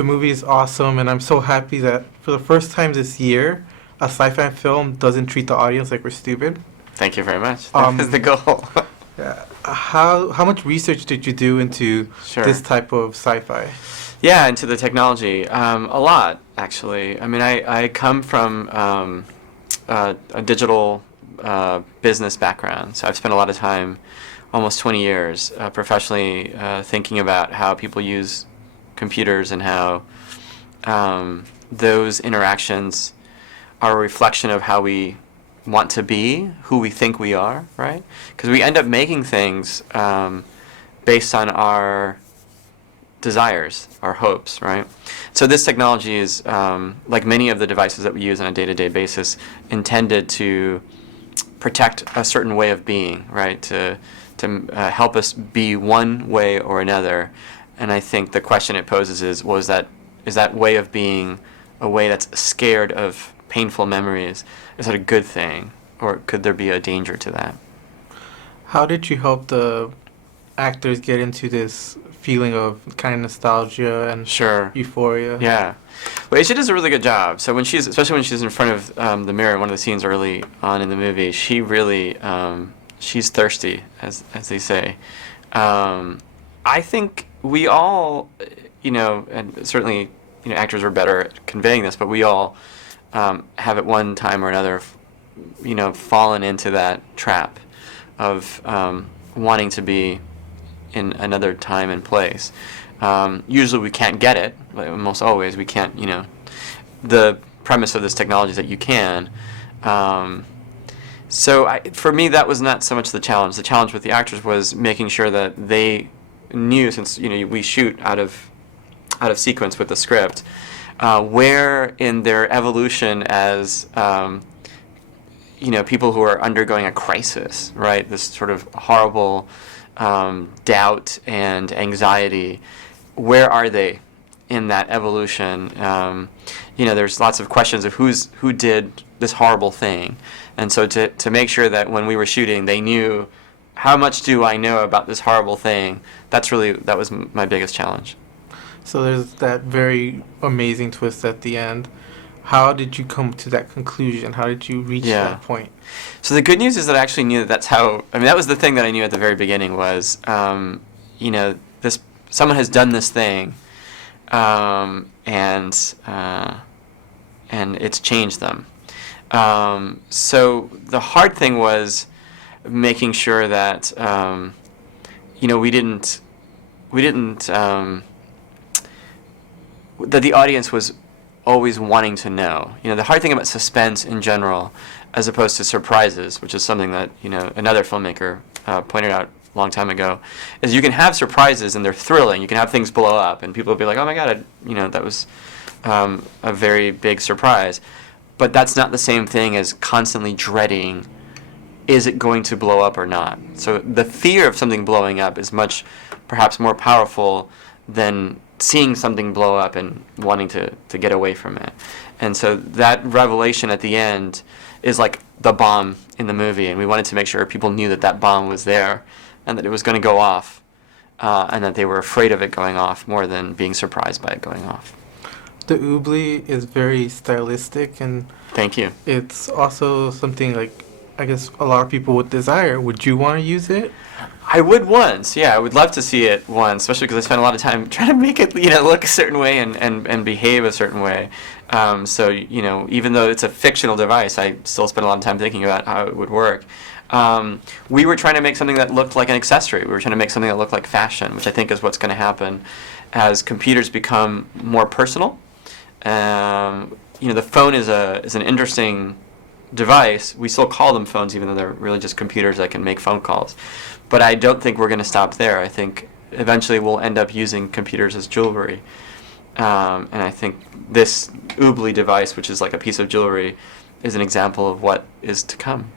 The movie is awesome, and I'm so happy that for the first time this year, a sci-fi film doesn't treat the audience like we're stupid. Thank you very much. That was the goal. How much research did you do into Sure. this type of sci-fi? Yeah, into the technology. A lot, actually. I mean, I come from a digital business background, so I've spent a lot of time, almost 20 years, professionally thinking about how people use computers and how those interactions are a reflection of how we want to be, who we think we are, right? Because we end up making things based on our desires, our hopes, right? So this technology is, like many of the devices that we use on a day-to-day basis, intended to protect a certain way of being, right? To help us be one way or another. And I think the question it poses is that way of being a way that's scared of painful memories? Is that a good thing, or could there be a danger to that? How did you help the actors get into this feeling of kind of nostalgia and Sure. euphoria? Yeah. Well, Aisha does a really good job. So especially when she's in front of the mirror, one of the scenes early on in the movie, she really, she's thirsty, as they say. I think we all, and certainly, actors are better at conveying this, but we all have at one time or another, fallen into that trap of wanting to be in another time and place. Usually we can't get it. Almost always we can't. The premise of this technology is that you can. For me, that was not so much the challenge. The challenge with the actors was making sure that they knew, since we shoot out of sequence with the script, where in their evolution as people who are undergoing a crisis, right? This sort of horrible doubt and anxiety. Where are they in that evolution? There's lots of questions of who did this horrible thing, and so to make sure that when we were shooting, they knew, how much do I know about this horrible thing? That was my biggest challenge. So there's that very amazing twist at the end. How did you come to that conclusion? How did you reach that point? So the good news is that I actually knew that's how. I mean, that was the thing that I knew at the very beginning was, someone has done this thing, and it's changed them. So the hard thing was making sure that we didn't that the audience was always wanting to know. The hard thing about suspense in general, as opposed to surprises, which is something that another filmmaker pointed out a long time ago, is you can have surprises and they're thrilling. You can have things blow up and people will be like, "Oh my God, that was a very big surprise." But that's not the same thing as constantly dreading, is it going to blow up or not? So the fear of something blowing up is perhaps more powerful than seeing something blow up and wanting to get away from it. And so that revelation at the end is like the bomb in the movie, and we wanted to make sure people knew that bomb was there and that it was going to go off, and that they were afraid of it going off more than being surprised by it going off. The oobleck is very stylistic, and thank you. It's also something like, I guess, a lot of people would desire. Would you want to use it? I would once, yeah. I would love to see it once, especially because I spent a lot of time trying to make it, look a certain way and behave a certain way. So, even though it's a fictional device, I still spent a lot of time thinking about how it would work. We were trying to make something that looked like an accessory. We were trying to make something that looked like fashion, which I think is what's going to happen as computers become more personal. The phone is an interesting device. We still call them phones, even though they're really just computers that can make phone calls. But I don't think we're going to stop there. I think eventually we'll end up using computers as jewelry. And I think this oobleck device, which is like a piece of jewelry, is an example of what is to come.